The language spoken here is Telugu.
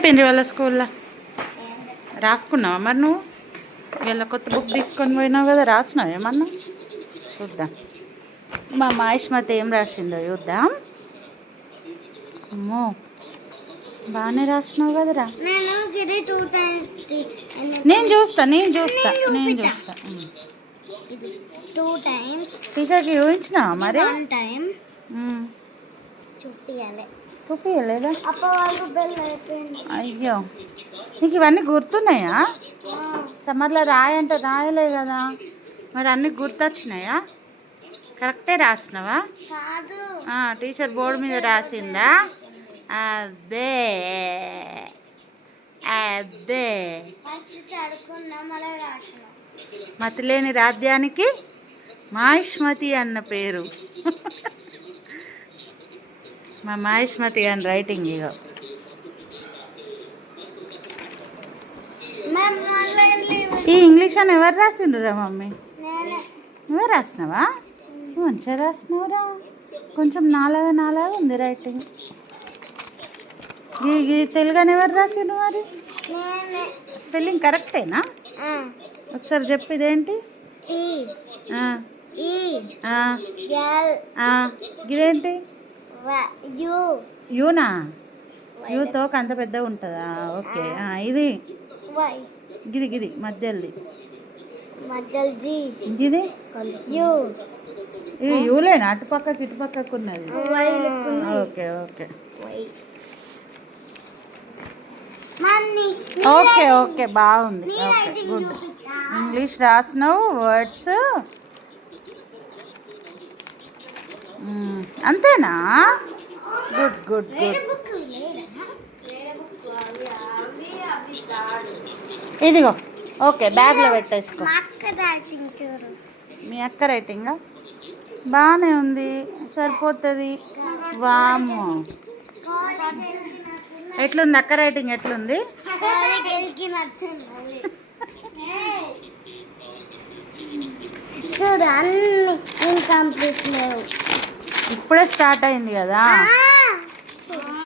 చెప్పిండ్రు వాళ్ళ స్కూల్లో రాసుకున్నావా మరి నువ్వు? వీళ్ళ కొత్త బుక్ తీసుకొని పోయినావు కదా, రాసినావు ఏమన్నా? చూద్దాం మా మహేష్మతి ఏం రాసిందో చూద్దాం. అమ్మో బాగానే రాసినావు కదరా. నేను చూస్తా టీచర్కి చూపించినావా మరి? చూపించలేదా? అయ్యో నీకు ఇవన్నీ గుర్తున్నాయా? సమ్మర్లో రాయంటే రాయలే కదా, మరి అన్నీ గుర్తొచ్చినాయా? కరెక్టే రాసినావా? టీచర్ బోర్డు మీద రాసిందా? అదే అదే మతిలేని రాజ్యానికి మహేష్మతి అన్న పేరు. మా మహేష్మతి అని రైటింగ్ ఇగో. ఈ ఇంగ్లీష్ అని ఎవరు రాసిండ్రురా మమ్మీ? నువ్వే రాసినావా? మంచిగా రాసినావురా, కొంచెం నాలాగా ఉంది రైటింగ్. ఈ తెలుగు అని ఎవరు రాసిండ్రు మరి? స్పెల్లింగ్ కరెక్టేనా? ఒకసారి చెప్పు ఇదేంటి? ఇదేంటి? యూనా? యూతో అంత పెద్దగా ఉంటుందా? ఓకే. ఇది గిది మధ్యది గిది ఇది యూలేనా? అటుపక్కకి ఇటుపక్కకు ఉన్నది. ఓకే ఓకే బాగుంది. Okay good. ఇంగ్లీష్ రాసినావు, వర్డ్స్ అంతేనా? గుడ్. ఇదిగో ఓకే, బ్యాగ్లో పెట్టేసుకో. మీ అక్క రైటింగా బాగానే ఉంది, సరిపోతుంది. వామ్మో ఎట్లుంది అక్క రైటింగ్? ఎట్లుంది? చూడు అన్ని ఇన్కంప్లీట్ లేవు, ఇప్పుడే స్టార్ట్ అయింది కదా.